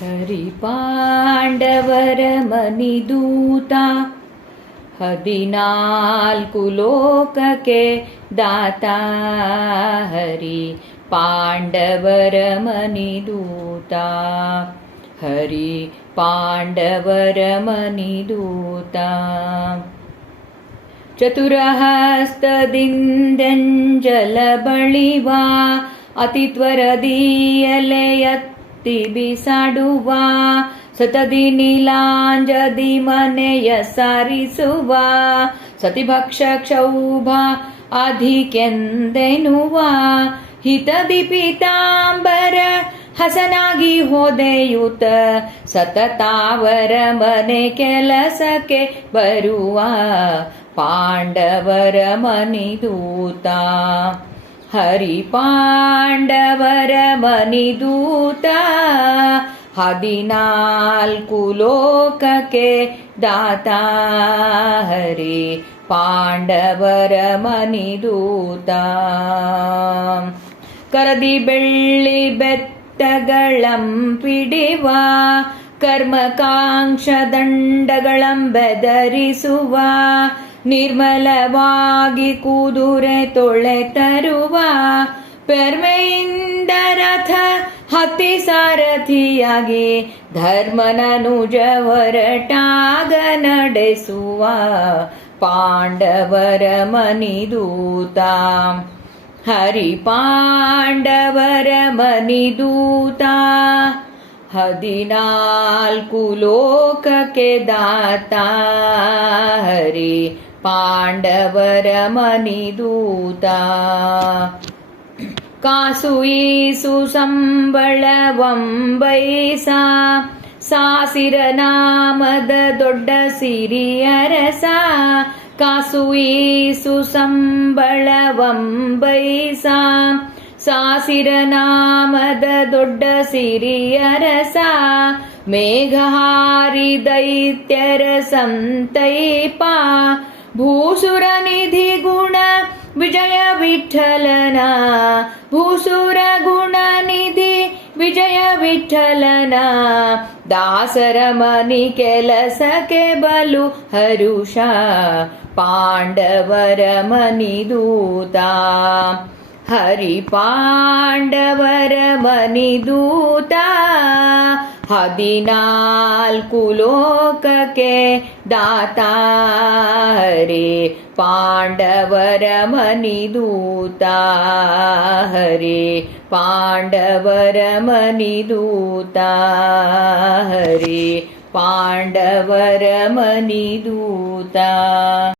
ಹರಿಪಾಂಡವರ ಮನಿದೂತ ಹದಿನಾಲ್ಕು ಲೋಕಕ್ಕೆ ದಾತ. ಹರಿ ಪಾಂಡವರ ಮನಿದೂತ ಹರಿ ಪಾಂಡವರ ಮನಿದೂತ. ಚತುರಹಸ್ತದಿಂದಂಜಲ ಬಳಿವಾ ಅತಿ ತ್ವರದಿಯಲೆಯತ್ತಿ ಬಿಸಾಡುವ, ಸತದಿ ನೀಲಾಂಜದಿ ಮನೆಯ ಸಾರಿಸುವ, ಸತಿಭಕ್ಷ ಕ್ಷೌಭ ಅಧಿಕೆಂದೆನುವ ಹಿತದಿ ಪೀತಾಂಬರ ಹಸನಾಗಿ ಹೋದೆಯುತ, ಸತತಾವರ ಮನೆ ಕೆಲಸಕ್ಕೆ ಬರುವ ಪಾಂಡವರ ಮನಿದೂತ. ಹರಿ ಪಾಂಡವರ ಮನಿದೂತ ಹದಿನಾಲ್ಕು ಲೋಕಕ್ಕೆ ದಾತ. ಹರಿ ಪಾಂಡವರ ಮನಿದೂತ ಕರದಿ ಬೆಳ್ಳಿ ಬೆತ್ತಗಳಂ ಪಿಡಿವ ಕರ್ಮಕಾಂಕ್ಷ ದಂಡಗಳಂ ಬೆದರಿಸುವ ನಿರ್ಮಲವಾಗಿ ಕೂದುರೆ ತೊಳೆ ತರುವ ಪೆರ್ಮೆಯಿಂದ ರಥ ಹತ್ತಿ ಸಾರಥಿಯಾಗಿ ಧರ್ಮನನುಜ ಹೊರಟಾಗ ನಡೆಸುವ ಪಾಂಡವರ ಮನಿದೂತ ಹರಿ ಪಾಂಡವರ ಮನಿದೂತ ಹದಿನಾಲ್ಕು ಲೋಕಕ್ಕೆ ದಾತ ಹರಿ ಪಾಂಡವರ ಮನಿದೂತ ಕಾಸು ಈಸು ಸಂಬಳವಂಬೈಸ ಸಾಸಿರ ನಾಮದ ದೊಡ್ಡ ಸಿರಿಯರಸ ಕಾಸು ಈಸು ಸಂಬಳವಂಬೈಸ ಸಾಸಿರ ನಾಮದ ದೊಡ್ಡ ಸಿರಿಯರಸ ಮೇಘಹಾರಿ ದೈತ್ಯರ ಸಂತೈಪ ಭೂಸುರ ನಿಧಿ ಗುಣ ವಿಜಯ ವಿಠಲನ ಭೂಸುರ ಗುಣ ನಿಧಿ ವಿಜಯ ವಿಠಲನ ದಾಸರ ಮನಿ ಕೆಲಸಕ್ಕೆ ಬಲು ಹರುಷ ಪಾಂಡವರ ಮನಿದೂತ ಹರಿ ಪಾಂಡವರ ಮನಿದೂತ ಹದಿನಾಲ್ಕು ಲೋಕಕ್ಕೆ ದಾತ ಹರಿ ಪಾಂಡವರ ಮನಿದೂತ ಹರಿ ಪಾಂಡವರ ಮನಿದೂತ ಹರಿ ಪಾಂಡವರ ಮನಿದೂತ